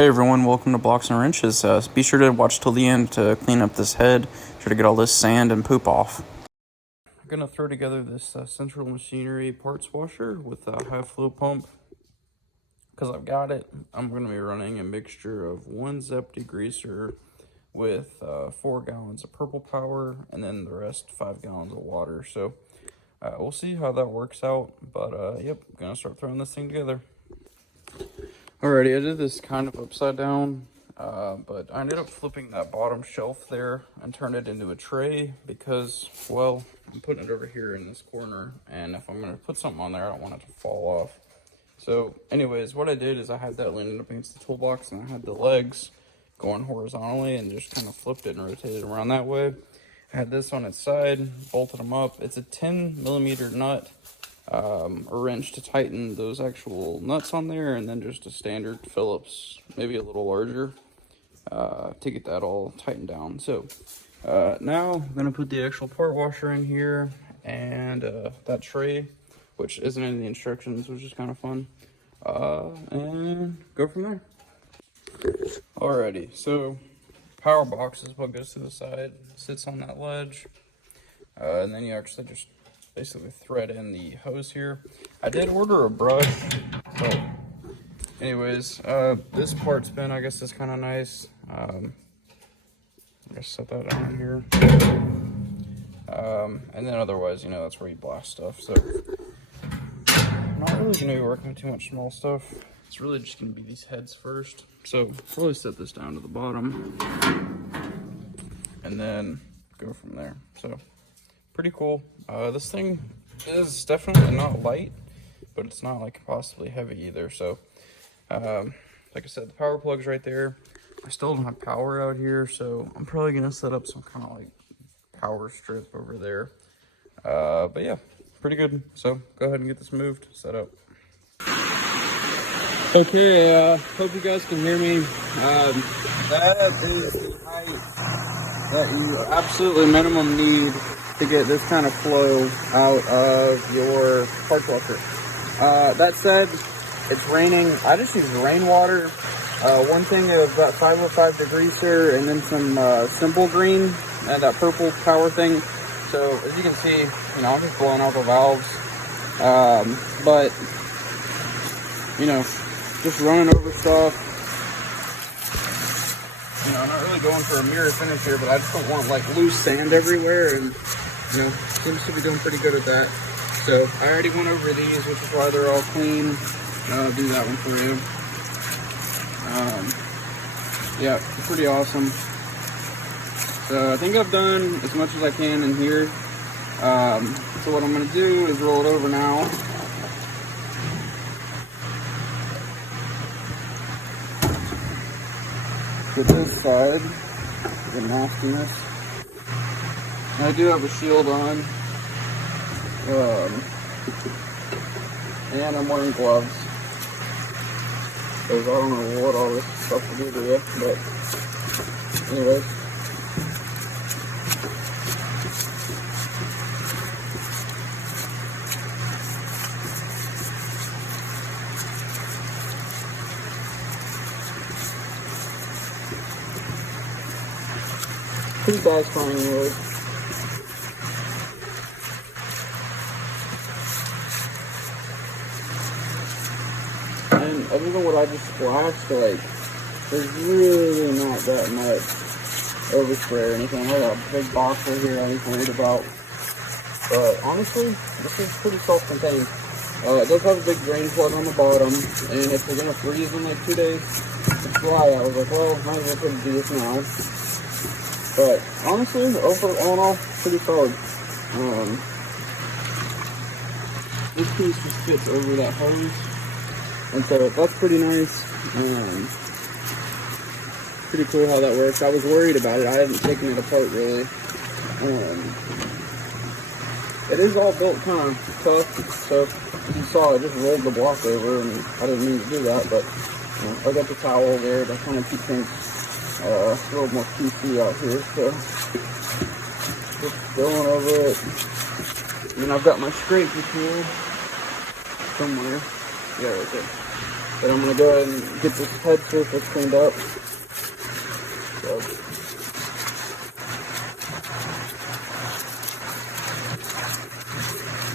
Hey everyone, welcome to Blocks and Wrenches. Be sure to watch till the end to clean up this head. Sure to get all this sand and poop off. I'm going to throw together this central machinery parts washer with a high flow pump. Because I've got it, I'm going to be running a mixture of 1 Zep degreaser with 4 gallons of purple power and then the rest 5 gallons of water. So we'll see how that works out, but yep, going to start throwing this thing together. Alrighty, I did this kind of upside down, but I ended up flipping that bottom shelf there and turned it into a tray because, well, I'm putting it over here in this corner, and if I'm going to put something on there, I don't want it to fall off. So anyways, what I did is I had that leaning up against the toolbox, and I had the legs going horizontally and just kind of flipped it and rotated around that way. I had this on its side, bolted them up. It's a 10 millimeter nut. A wrench to tighten those actual nuts on there, and then just a standard Phillips, maybe a little larger, to get that all tightened down. So now I'm going to put the actual part washer in here and that tray, which isn't in the instructions, which is kind of fun, and go from there. Alrighty, so power box is what goes to the side, sits on that ledge, and then you actually just basically thread in the hose here. I did order a brush, but anyways, this part spin I guess is kind of nice. I guess set that down here, and then otherwise, you know, that's where you blast stuff. So I'm not really gonna be working with too much small stuff. It's really just gonna be these heads first. So probably set this down to the bottom and then go from there. So pretty cool. This thing is definitely not light, but it's not like possibly heavy either. So like I said, the power plug's right there. I still don't have power out here, so I'm probably gonna set up some kind of like power strip over there. But yeah, pretty good. So go ahead and get this moved, set up. Okay, hope you guys can hear me. That is the height that you absolutely minimum need to get this kind of flow out of your parts washer. That said, it's raining. I just use rainwater, one thing of that 505 degreaser, and then some Simple Green and that purple power thing. So as you can see, you know, I'm just blowing out the valves, but you know, just running over stuff. You know, I'm not really going for a mirror finish here, but I just don't want like loose sand everywhere, and you know, seems to be doing pretty good at that. So I already went over these, which is why they're all clean. I'll do that one for you. Yeah, pretty awesome. So I think I've done as much as I can in here. So what I'm gonna do is roll it over now. To this side, the nastiness. And I do have a shield on, and I'm wearing gloves, because I don't know what all this stuff will do to you, but anyways. Pretty satisfying anyways. And other than what I just splashed, like, there's really not that much overspray or anything. I got a big box right here I ain't worried about. But honestly, this is pretty self-contained. It does have a big drain plug on the bottom, and if we're gonna freeze in like 2 days, it's dry. I was like, well, might as well put it do this now. But honestly, all in all, pretty solid. This piece just fits over that hose, and so that's pretty nice. Pretty cool how that works. I was worried about it. I haven't taken it apart really. It is all built kind of tough, so you saw I just rolled the block over, and I didn't mean to do that, but you know, I got the towel there to kind of keep things a little more PC out here, so just going over it. And then I've got my scraper tool somewhere. Yeah, right there. But I'm gonna go ahead and get this head surface cleaned up. So.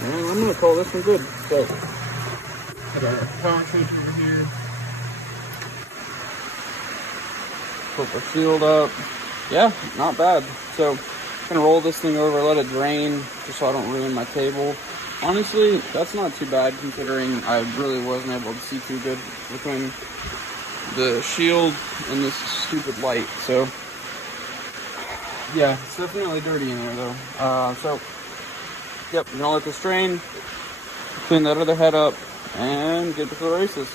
And I'm gonna call this one good. So, I got our power switch over here. Put the shield up. Yeah, not bad. So, I'm gonna roll this thing over, let it drain, just so I don't ruin my table. Honestly, that's not too bad considering I really wasn't able to see too good between the shield and this stupid light. So, yeah, it's definitely dirty in there though. So, yep, I'm gonna let this drain, clean that other head up, and get to the races.